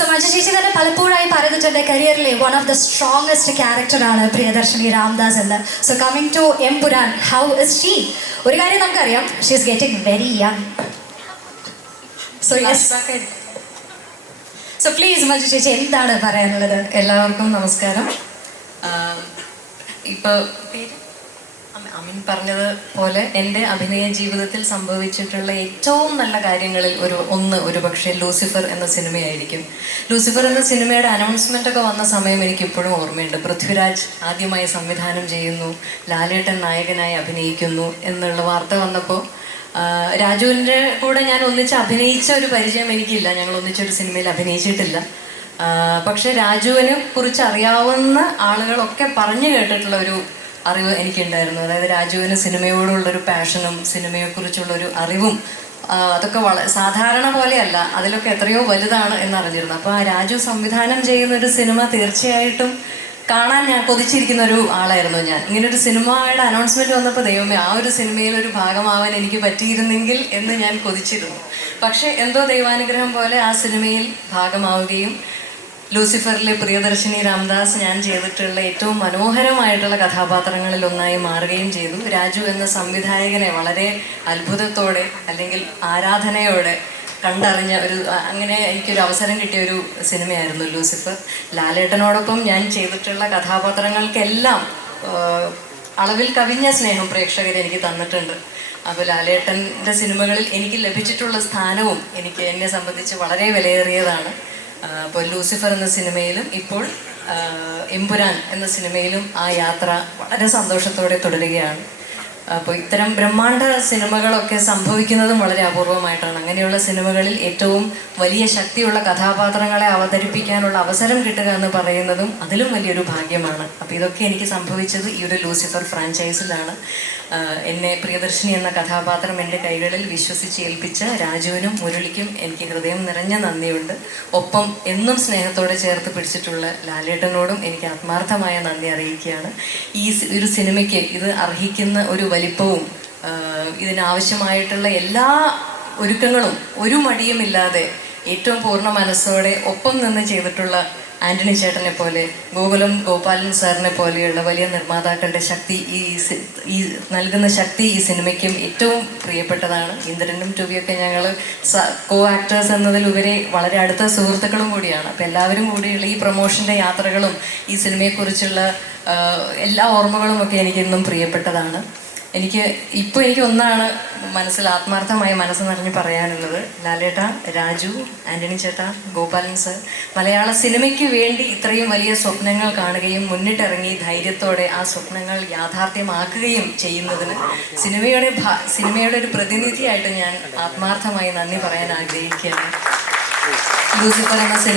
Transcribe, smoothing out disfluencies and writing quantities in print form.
So Manju ചേച്ചി തന്നെ പലപ്പോഴായി പറഞ്ഞിട്ടുണ്ട് കരിയറിലെ വൺ ഓഫ് ദ സ്ട്രോങ്സ്റ്റ് ക്യാരക്ടറാണ് പ്രിയദർശിനി രാംദാസ് എന്ന്. So coming to Empuraan, how is she? ഒരു കാര്യം നമുക്കറിയാം, she is getting very young. So so please Manju ചേച്ചി എന്താണ് പറയാനുള്ളത്? എല്ലാവർക്കും നമസ്കാരം. ഇപ്പോൾ അമിൻ പറഞ്ഞത് പോലെ എൻ്റെ അഭിനയ ജീവിതത്തിൽ സംഭവിച്ചിട്ടുള്ള ഏറ്റവും നല്ല കാര്യങ്ങളിൽ ഒരു പക്ഷേ ലൂസിഫർ എന്ന സിനിമയായിരിക്കും. ലൂസിഫർ എന്ന സിനിമയുടെ അനൗൺസ്മെൻ്റ് ഒക്കെ വന്ന സമയം എനിക്ക് ഇപ്പോഴും ഓർമ്മയുണ്ട്. പൃഥ്വിരാജ് ആദ്യമായി സംവിധാനം ചെയ്യുന്നു, ലാലേട്ടൻ നായകനായി അഭിനയിക്കുന്നു എന്നുള്ള വാർത്ത വന്നപ്പോൾ രാജുവിൻ്റെ കൂടെ ഞാൻ ഒന്നിച്ച് അഭിനയിച്ച ഒരു പരിചയം എനിക്കില്ല, ഞങ്ങൾ ഒന്നിച്ചൊരു സിനിമയിൽ അഭിനയിച്ചിട്ടില്ല. പക്ഷെ രാജുവിനെ കുറിച്ച് അറിയാവുന്ന ആളുകളൊക്കെ പറഞ്ഞു കേട്ടിട്ടുള്ള ഒരു അറിവ് എനിക്കുണ്ടായിരുന്നു. അതായത് രാജുവിന് സിനിമയോടുള്ളൊരു പാഷനും സിനിമയെക്കുറിച്ചുള്ളൊരു അറിവും അതൊക്കെ സാധാരണ പോലെയല്ല, അതിലൊക്കെ എത്രയോ വലുതാണ് എന്നറിഞ്ഞിരുന്നു. അപ്പോൾ ആ രാജു സംവിധാനം ചെയ്യുന്നൊരു സിനിമ തീർച്ചയായിട്ടും കാണാൻ ഞാൻ കൊതിച്ചിരിക്കുന്ന ഒരു ആളായിരുന്നു ഞാൻ. ഇങ്ങനൊരു സിനിമയുടെ അനൗൺസ്മെൻറ്റ് വന്നപ്പോൾ ദൈവമേ, ആ ഒരു സിനിമയിൽ ഒരു ഭാഗമാവാൻ എനിക്ക് പറ്റിയിരുന്നെങ്കിൽ എന്ന് ഞാൻ കൊതിച്ചിരുന്നു. പക്ഷേ എന്തോ ദൈവാനുഗ്രഹം പോലെ ആ സിനിമയിൽ ഭാഗമാവുകയും ലൂസിഫറിലെ പ്രിയദർശിനി രാംദാസ് ഞാൻ ചെയ്തിട്ടുള്ള ഏറ്റവും മനോഹരമായിട്ടുള്ള കഥാപാത്രങ്ങളിൽ ഒന്നായി മാറുകയും ചെയ്തു. രാജു എന്ന സംവിധായകനെ വളരെ അത്ഭുതത്തോടെ അല്ലെങ്കിൽ ആരാധനയോടെ കണ്ടറിഞ്ഞ അങ്ങനെ എനിക്കൊരു അവസരം കിട്ടിയ ഒരു സിനിമയായിരുന്നു ലൂസിഫർ. ലാലേട്ടനോടൊപ്പം ഞാൻ ചെയ്തിട്ടുള്ള കഥാപാത്രങ്ങൾക്കെല്ലാം അളവിൽ കവിഞ്ഞ സ്നേഹം പ്രേക്ഷകർ എനിക്ക് തന്നിട്ടുണ്ട്. അപ്പോൾ ലാലേട്ടൻ്റെ സിനിമകളിൽ എനിക്ക് ലഭിച്ചിട്ടുള്ള സ്ഥാനവും എന്നെ സംബന്ധിച്ച് വളരെ വിലയേറിയതാണ്. അപ്പോൾ ലൂസിഫർ എന്ന സിനിമയിലും ഇപ്പോൾ എംപുരാൻ എന്ന സിനിമയിലും ആ യാത്ര വളരെ സന്തോഷത്തോടെ തുടരുകയാണ്. അപ്പോൾ ഇത്തരം ബ്രഹ്മാണ്ഡ സിനിമകളൊക്കെ സംഭവിക്കുന്നതും വളരെ അപൂർവമായിട്ടാണ്. അങ്ങനെയുള്ള സിനിമകളിൽ ഏറ്റവും വലിയ ശക്തിയുള്ള കഥാപാത്രങ്ങളെ അവതരിപ്പിക്കാനുള്ള അവസരം കിട്ടുക എന്ന് പറയുന്നതും അതിലും വലിയൊരു ഭാഗ്യമാണ്. അപ്പോൾ ഇതൊക്കെ എനിക്ക് സംഭവിച്ചത് ഈ ഒരു ലൂസിഫർ ഫ്രാഞ്ചൈസിലാണ്. എന്നെ പ്രിയദർശിനി എന്ന കഥാപാത്രം എൻ്റെ കൈകളിൽ വിശ്വസിച്ച് ഏൽപ്പിച്ച രാജുവിനും മുരളിക്കും എനിക്ക് ഹൃദയം നിറഞ്ഞ നന്ദിയുണ്ട്. ഒപ്പം എന്നും സ്നേഹത്തോടെ ചേർത്ത് പിടിച്ചിട്ടുള്ള ലാലേട്ടനോടും എനിക്ക് ആത്മാർത്ഥമായ നന്ദി അറിയിക്കുകയാണ്. ഈ ഒരു സിനിമയ്ക്ക് ഇത് അർഹിക്കുന്ന ഒരു വലിപ്പവും ഇതിനാവശ്യമായിട്ടുള്ള എല്ലാ ഒരുക്കങ്ങളും ഒരു മടിയുമില്ലാതെ ഏറ്റവും പൂർണ്ണ മനസ്സോടെ ഒപ്പം നിന്ന് ചെയ്തിട്ടുള്ള ആൻ്റണി ചേട്ടനെ പോലെ, ഗോപാലൻ സാറിനെ പോലെയുള്ള വലിയ നിർമ്മാതാക്കളുടെ ശക്തി, ഈ നൽകുന്ന ശക്തി ഈ സിനിമയ്ക്കും ഏറ്റവും പ്രിയപ്പെട്ടതാണ്. ഇന്ദ്രനും ടൂബിയൊക്കെ ഞങ്ങൾ കോ ആക്ടേഴ്സ് എന്നതിലുപരി വളരെ അടുത്ത സുഹൃത്തുക്കളും കൂടിയാണ്. അപ്പോൾ എല്ലാവരും കൂടിയുള്ള ഈ പ്രൊമോഷൻ്റെ യാത്രകളും ഈ സിനിമയെക്കുറിച്ചുള്ള എല്ലാ ഓർമ്മകളും ഒക്കെ എനിക്കെന്നും പ്രിയപ്പെട്ടതാണ്. എനിക്ക് ഒന്നാണ് ആത്മാർത്ഥമായി മനസ്സ് നിറഞ്ഞ് പറയാനുള്ളത്. ലാലേട്ട, രാജു, ആൻ്റണി ചേട്ട, ഗോപാലൻ സർ, മലയാള സിനിമയ്ക്ക് വേണ്ടി ഇത്രയും വലിയ സ്വപ്നങ്ങൾ കാണുകയും മുന്നിട്ടിറങ്ങി ധൈര്യത്തോടെ ആ സ്വപ്നങ്ങൾ യാഥാർത്ഥ്യമാക്കുകയും ചെയ്യുന്നതിന് സിനിമയുടെ ഒരു പ്രതിനിധിയായിട്ട് ഞാൻ ആത്മാർത്ഥമായി നന്ദി പറയാൻ ആഗ്രഹിക്കുകയാണ്. ലൂസിഫർ എന്ന സിനിമ